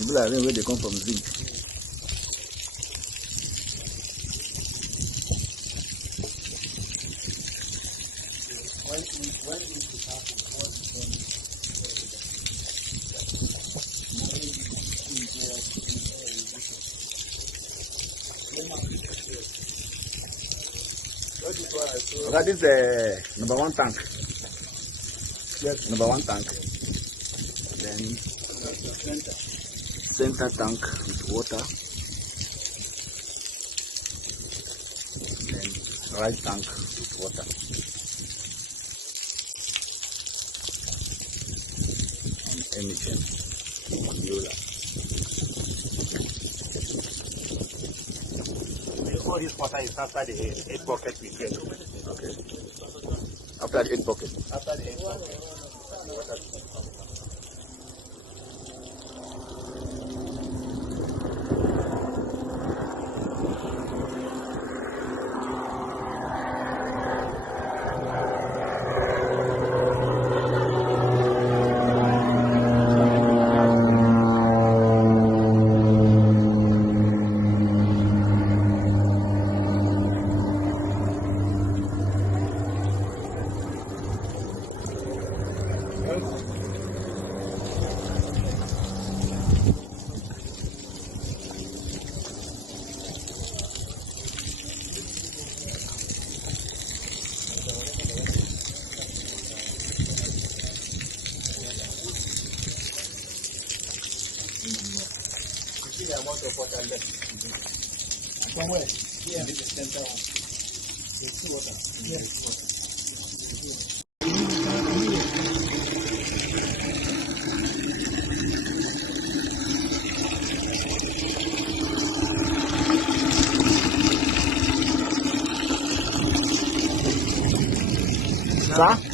People are where they come from zinc. That is the number one tank. Yes. Number one tank. Then center tank with water. Then right tank with water. And emission controller. All this water is after the 8 buckets we get. Okay. After the 8 buckets. After the 8 buckets. The amount of water left. Somewhere here in the center, there's water. Yes. Sir?